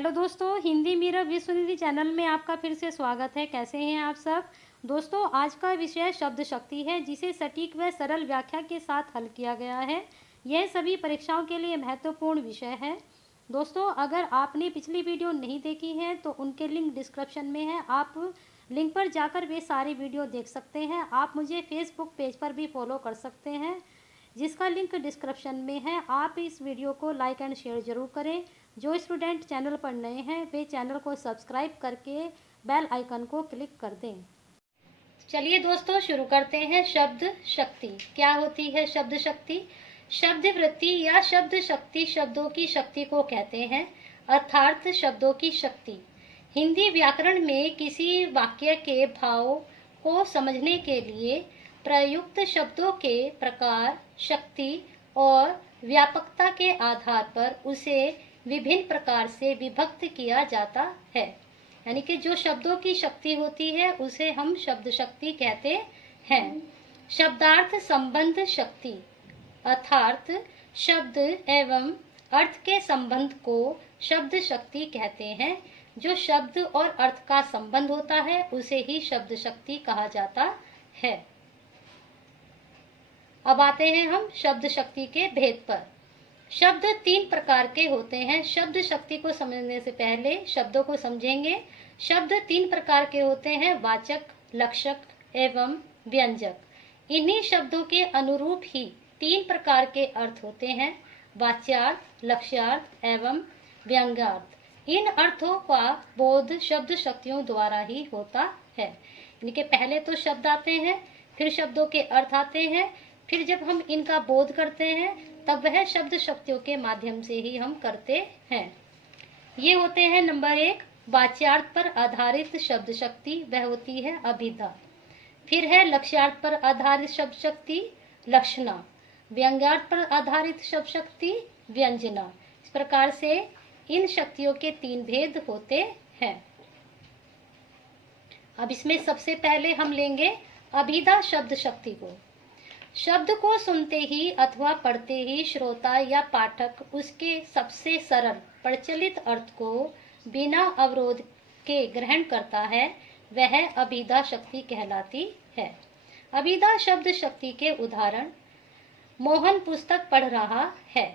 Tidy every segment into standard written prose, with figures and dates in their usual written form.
Hello दोस्तों, Hindi Meera विश्वनिधि channel में आपका फिर से स्वागत है। कैसे हैं आप सब दोस्तों? आज का विषय शब्द शक्ति है, जिसे सटीक व सरल व्याख्या के साथ हल किया गया है। यह सभी परीक्षाओं के लिए महत्वपूर्ण विषय है। दोस्तों, अगर आपने पिछली वीडियो नहीं देखी है तो उनके लिंक डिस्क्रिप्शन में है। आप लिंक पर जाकर वे सारी वीडियो देख सकते हैं। आप मुझे फेसबुक पेज पर भी फॉलो कर सकते हैं, जिसका लिंक डिस्क्रिप्शन में है। आप इस वीडियो को लाइक एंड शेयर ज़रूर करें। जो स्टूडेंट चैनल पर नए हैं वे चैनल को सब्सक्राइब करके बेल आइकन को क्लिक कर दें। चलिए दोस्तों, शुरू करते हैं। शब्द शक्ति क्या होती है? शब्द शक्ति शब्द वृत्ति या शब्द शक्ति शब्दों की शक्ति को कहते हैं, अर्थात शब्दों की शक्ति। हिंदी व्याकरण में किसी वाक्य के भाव को समझने के लिए प्रयुक्त शब्दों के प्रकार, शक्ति और व्यापकता के आधार पर उसे विभिन्न प्रकार से विभक्त किया जाता है। यानी कि जो शब्दों की शक्ति होती है उसे हम शब्द शक्ति कहते हैं। शब्दार्थ संबंध शक्ति अर्थात शब्द एवं अर्थ के संबंध को शब्द शक्ति कहते हैं। जो शब्द और अर्थ का संबंध होता है उसे ही शब्द शक्ति कहा जाता है। अब आते हैं हम शब्द शक्ति के भेद पर। शब्द तीन प्रकार के होते हैं। शब्द शक्ति को समझने से पहले शब्दों को समझेंगे। शब्द तीन प्रकार के होते हैं, वाचक, लक्षक एवं व्यंजक। इन्हीं शब्दों के अनुरूप ही तीन प्रकार के अर्थ होते हैं, वाच्यार्थ, लक्ष्यार्थ एवं व्यंग्यार्थ। इन अर्थों का बोध शब्द शक्तियों द्वारा ही होता है। यानी कि पहले तो शब्द आते हैं, फिर शब्दों के अर्थ आते हैं, फिर जब हम इनका बोध करते हैं तब वह शब्द शक्तियों के माध्यम से ही हम करते हैं। ये होते हैं नंबर 1 वाच्यार्थ पर आधारित शब्द शक्ति, वह होती है अभिधा। फिर है लक्ष्यार्थ पर आधारित शब्द शक्ति, लक्षणा। व्यंग्यार्थ पर आधारित शब्द शक्ति, व्यंजना। इस प्रकार से इन शक्तियों के तीन भेद होते हैं। अब इसमें सबसे पहले हम लेंगे अभिधा शब्द शक्ति को। शब्द को सुनते ही अथवा पढ़ते ही श्रोता या पाठक उसके सबसे सरल प्रचलित अर्थ को बिना अवरोध के ग्रहण करता है, वह अभिधा शक्ति कहलाती है। अभिधा शब्द शक्ति के उदाहरण, मोहन पुस्तक पढ़ रहा है।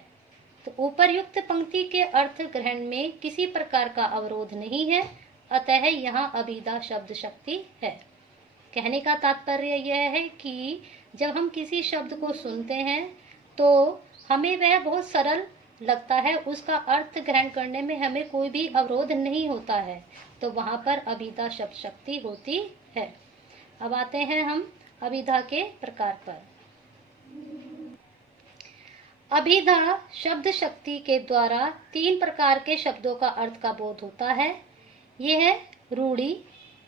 तो उपर्युक्त पंक्ति के अर्थ ग्रहण में किसी प्रकार का अवरोध नहीं है, अतः यहाँ अभिधा शब्द शक्ति है। कहने का तात्पर्य यह है कि जब हम किसी शब्द को सुनते हैं तो हमें वह बहुत सरल लगता है, उसका अर्थ ग्रहण करने में हमें कोई भी अवरोध नहीं होता है, तो वहां पर अभिधा शब्द शक्ति होती है। अब आते हैं हम अभिधा के प्रकार पर। अभिधा शब्द शक्ति के द्वारा तीन प्रकार के शब्दों का अर्थ का बोध होता है। ये है रूढ़ी।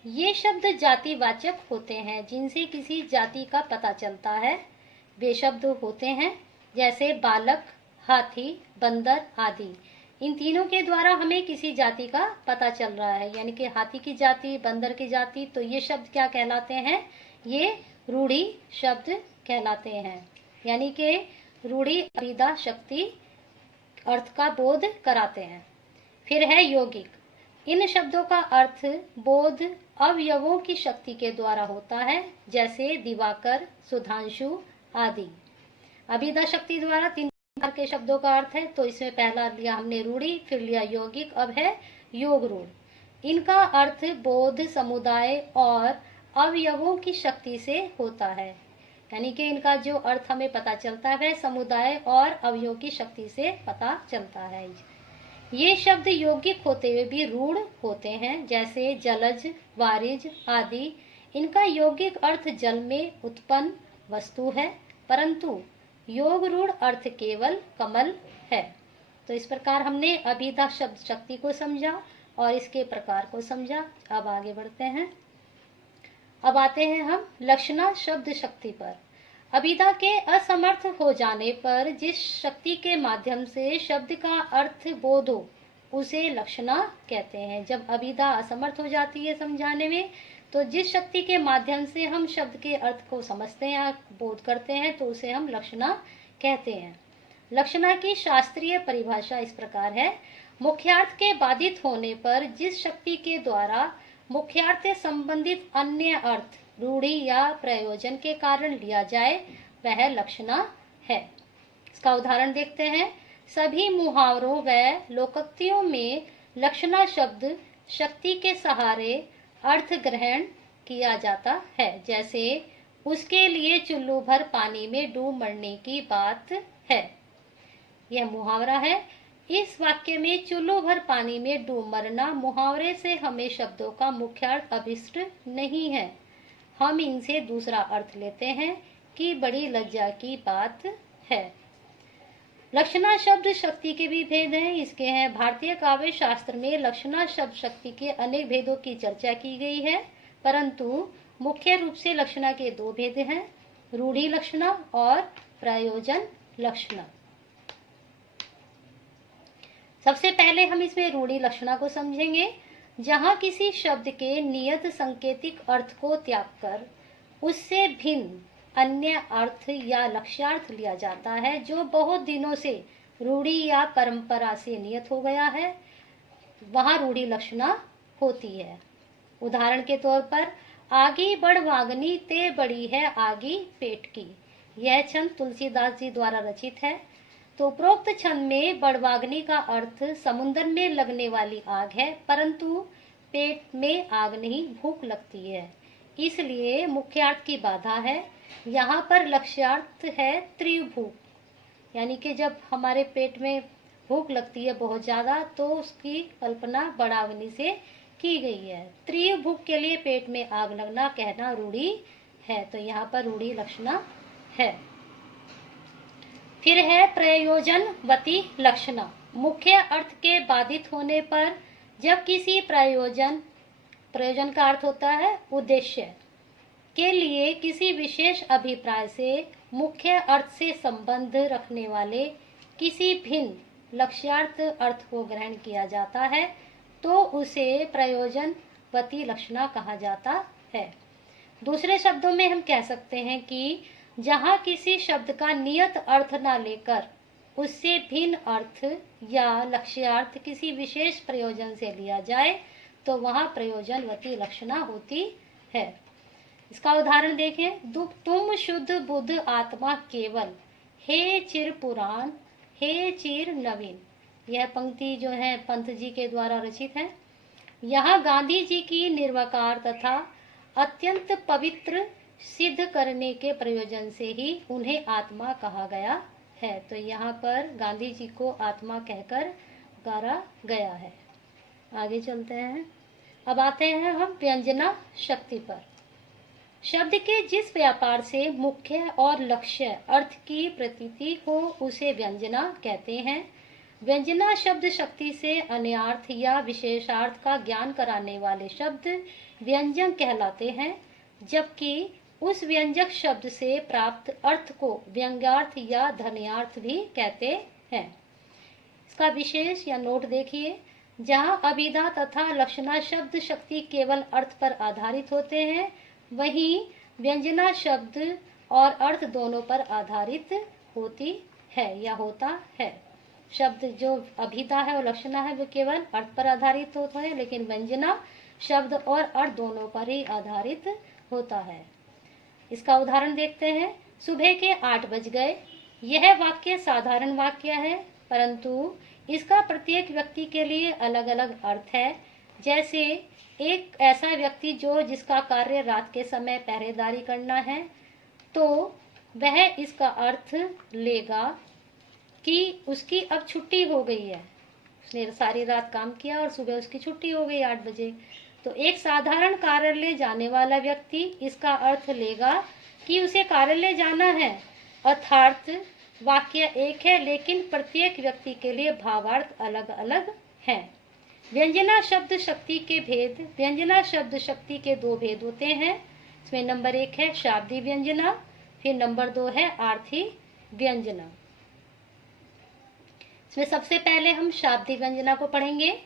ये शब्द जातिवाचक होते हैं, जिनसे किसी जाति का पता चलता है। वे शब्द होते हैं जैसे बालक, हाथी, बंदर आदि। इन तीनों के द्वारा हमें किसी जाति का पता चल रहा है, यानी कि हाथी की जाति, बंदर की जाति। तो ये शब्द क्या कहलाते हैं? ये रूढ़ी शब्द कहलाते हैं। यानी कि रूढ़ी अभिधा शक्ति अर्थ का बोध कराते हैं। फिर है यौगिक। इन शब्दों का अर्थ बोध अवयवों की शक्ति के द्वारा होता है, जैसे दिवाकर, सुधांशु आदि। अभिधा शक्ति द्वारा तीन प्रकार के शब्दों का अर्थ है। तो इसमें पहला लिया हमने रूढ़ी, फिर लिया यौगिक, अब है योग रूढ़। इनका अर्थ बोध समुदाय और अवयवों की शक्ति से होता है। यानी कि इनका जो अर्थ हमें पता चलता है वह समुदाय और अवयवों की शक्ति से पता चलता है। ये शब्द यौगिक होते हुए भी रूढ़ होते हैं, जैसे जलज, वारिज आदि। इनका यौगिक अर्थ जल में उत्पन्न वस्तु है, परंतु योग रूढ़ अर्थ केवल कमल है। तो इस प्रकार हमने अभिधा शब्द शक्ति को समझा और इसके प्रकार को समझा। अब आगे बढ़ते हैं। अब आते हैं हम लक्षणा शब्द शक्ति पर। अभिधा के असमर्थ हो जाने पर जिस शक्ति के माध्यम से शब्द का अर्थ बोध हो उसे लक्षणा कहते हैं। जब अभिधा असमर्थ हो जाती है समझाने में, तो जिस शक्ति के माध्यम से हम शब्द के अर्थ को समझते हैं या बोध करते हैं तो उसे हम लक्षणा कहते हैं। लक्षणा की शास्त्रीय परिभाषा इस प्रकार है, मुख्यार्थ के बाधित होने पर जिस शक्ति के द्वारा मुख्यार्थ से संबंधित अन्य अर्थ रूढ़ि या प्रयोजन के कारण लिया जाए वह लक्षणा है। इसका उदाहरण देखते हैं। सभी मुहावरों व लोकोक्तियों में लक्षणा शब्द शक्ति के सहारे अर्थ ग्रहण किया जाता है। जैसे उसके लिए चुल्लू भर पानी में डूब मरने की बात है, यह मुहावरा है। इस वाक्य में चुल्लू भर पानी में डूब मरना मुहावरे से हमें शब्दों का मुख्यार्थ अभिष्ट नहीं है। हम इनसे दूसरा अर्थ लेते हैं कि बड़ी लज्जा की बात है। लक्षणा शब्द शक्ति के भी भेद हैं। इसके हैं भारतीय काव्य शास्त्र में लक्षणा शब्द शक्ति के अनेक भेदों की चर्चा की गई है, परंतु मुख्य रूप से लक्षणा के दो भेद हैं, रूढ़ि लक्षणा और प्रयोजन लक्षणा। सबसे पहले हम इसमें रूढ़ि लक्षणा को समझेंगे, जहां किसी शब्द के नियत सांकेतिक अर्थ को त्याग कर उससे भिन्न अन्य अर्थ या लक्ष्यार्थ लिया जाता है जो बहुत दिनों से रूढ़ि या परंपरा से नियत हो गया है, वहां रूढ़ि लक्षणा होती है। उदाहरण के तौर पर आगी बढ़ वागनी ते बड़ी है आगी पेट की, यह छंद तुलसीदास जी द्वारा रचित है। तो उपरोक्त छंद में बड़वाग्नि का अर्थ समुद्र में लगने वाली आग है, परंतु पेट में आग नहीं, भूख लगती है, इसलिए मुख्यार्थ की बाधा है। यहाँ पर लक्ष्यार्थ है तीव्र भूख, यानी कि जब हमारे पेट में भूख लगती है बहुत ज्यादा तो उसकी कल्पना बड़ाग्नि से की गई है। तीव्र भूख के लिए पेट में आग लगना कहना रूढ़ि है, तो यहाँ पर रूढ़ि लक्षणा है। फिर है प्रयोजनवती लक्षणा। मुख्य अर्थ के बाधित होने पर जब किसी प्रयोजन का अर्थ होता है उद्देश्य के लिए किसी विशेष अभिप्राय से मुख्य अर्थ से संबंध रखने वाले किसी भिन्न लक्ष्यार्थ अर्थ को ग्रहण किया जाता है तो उसे प्रयोजनवती लक्षणा कहा जाता है। दूसरे शब्दों में हम कह सकते हैं कि जहाँ किसी शब्द का नियत अर्थ न लेकर उससे भिन्न अर्थ या लक्ष्यार्थ किसी विशेष प्रयोजन से लिया जाए तो वहाँ प्रयोजनवती लक्षणा होती है। इसका उदाहरण देखें। तुम शुद्ध बुद्ध आत्मा केवल, हे चिर पुराण हे चिर नवीन, यह पंक्ति जो है पंत जी के द्वारा रचित है। यहाँ गांधी जी की निर्विकार तथा अत्यंत पवित्र सिद्ध करने के प्रयोजन से ही उन्हें आत्मा कहा गया है, तो यहाँ पर गांधी जी को आत्मा कहकर पुकारा गया है। आगे चलते हैं। अब आते हैं हम व्यंजना शक्ति पर। शब्द के जिस व्यापार से मुख्य और लक्ष्य अर्थ की प्रतीति हो उसे व्यंजना कहते हैं। व्यंजना शब्द शक्ति से अन्यार्थ या विशेषार्थ का ज्ञान कराने वाले शब्द व्यंजन कहलाते हैं, जबकि उस व्यंजक शब्द से प्राप्त अर्थ को व्यंग्यार्थ या धन्यार्थ भी कहते हैं। इसका विशेष या नोट देखिए। जहाँ अभिधा तथा लक्षणा शब्द शक्ति केवल अर्थ पर आधारित होते हैं, वहीं व्यंजना शब्द और अर्थ दोनों पर आधारित होती है या होता है। शब्द जो अभिधा है और लक्षणा है वो केवल अर्थ पर आधारित होता है, लेकिन व्यंजना शब्द और अर्थ दोनों पर ही आधारित होता है। इसका उदाहरण देखते हैं। सुबह के 8 बज गए, यह वाक्य साधारण वाक्य है, परंतु इसका प्रत्येक व्यक्ति के लिए अलग अलग अर्थ है। जैसे एक ऐसा व्यक्ति जिसका कार्य रात के समय पहरेदारी करना है, तो वह इसका अर्थ लेगा कि उसकी अब छुट्टी हो गई है, उसने सारी रात काम किया और सुबह उसकी छुट्टी हो गई 8 बजे। तो एक साधारण कार्यालय जाने वाला व्यक्ति इसका अर्थ लेगा कि उसे कार्यालय जाना है, अर्थात वाक्य एक है लेकिन प्रत्येक व्यक्ति के लिए भावार्थ अलग अलग है। व्यंजना शब्द शक्ति के भेद। व्यंजना शब्द शक्ति के 2 भेद होते हैं। इसमें नंबर 1 है शाब्दिक व्यंजना, फिर नंबर 2 है आर्थी व्यंजना। इसमें सबसे पहले हम शाब्दिक व्यंजना को पढ़ेंगे,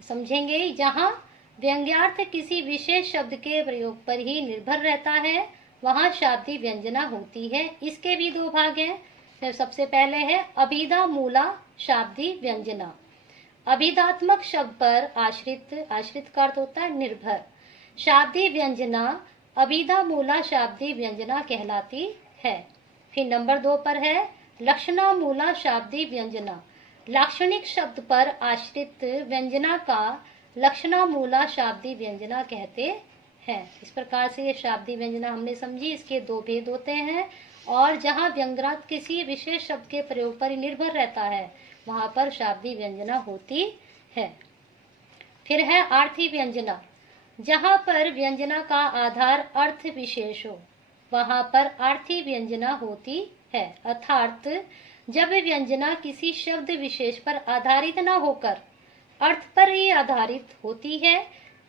समझेंगे। जहाँ व्यंग्यार्थ किसी विशेष शब्द के प्रयोग पर ही निर्भर रहता है वहाँ शाब्दिक व्यंजना होती है। इसके भी 2 भाग हैं। सबसे पहले है अभिधा मूला शाब्दिक व्यंजना। अभिधात्मक शब्द पर आश्रित, आश्रित का अर्थ होता है निर्भर, शाब्दी व्यंजना अभिधा मूला शाब्दी व्यंजना कहलाती है। फिर नंबर 2 पर है लक्षणा मूला शाब्दी व्यंजना, लाक्षणिक शब्द पर आश्रित व्यंजना का लक्षणा मूला शाब्दी व्यंजना कहते हैं। इस प्रकार से ये शाब्दी व्यंजना हमने समझी, इसके 2 भेद होते हैं, और जहाँ व्यंग्यार्थ किसी विशेष शब्द के प्रयोग पर निर्भर रहता है वहां पर शाब्दी व्यंजना होती है। फिर है आर्थी व्यंजना, जहां पर व्यंजना का आधार अर्थ विशेष हो वहां पर आर्थी व्यंजना होती है, अर्थात जब व्यंजना किसी शब्द विशेष पर आधारित न होकर अर्थ पर ही आधारित होती है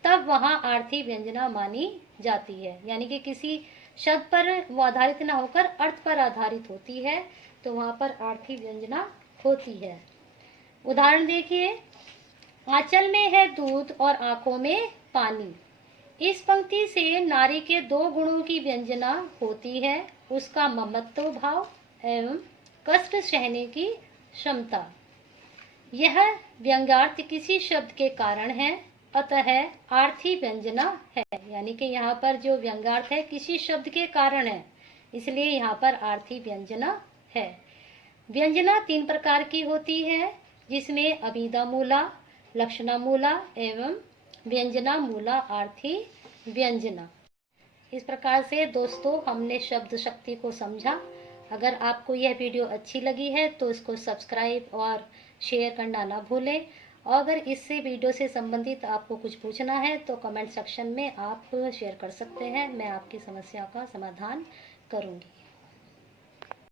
तब वहां आर्थी व्यंजना मानी जाती है। यानी कि किसी शब्द पर वो आधारित न होकर अर्थ पर आधारित होती है तो वहां पर आर्थी व्यंजना होती है। उदाहरण देखिए, आंचल में है दूध और आंखों में पानी। इस पंक्ति से नारी के 2 गुणों की व्यंजना होती है, उसका ममत्व भाव एवं कष्ट सहने की क्षमता। यह व्यंग्यार्थ किसी शब्द के कारण है, अतः आर्थी व्यंजना है। यानी कि यहाँ पर जो व्यंग्यार्थ है किसी शब्द के कारण है, इसलिए यहाँ पर आर्थी व्यंजना है। व्यंजना 3 प्रकार की होती है, जिसमें अभिधा मूला, लक्षणा मूला एवं व्यंजना मूला आर्थी व्यंजना। इस प्रकार से दोस्तों हमने शब्द शक्ति को समझा। अगर आपको यह वीडियो अच्छी लगी है तो इसको सब्सक्राइब और शेयर करना ना भूलें, और अगर इससे वीडियो से संबंधित आपको कुछ पूछना है तो कमेंट सेक्शन में आप शेयर कर सकते हैं, मैं आपकी समस्या का समाधान करूंगी।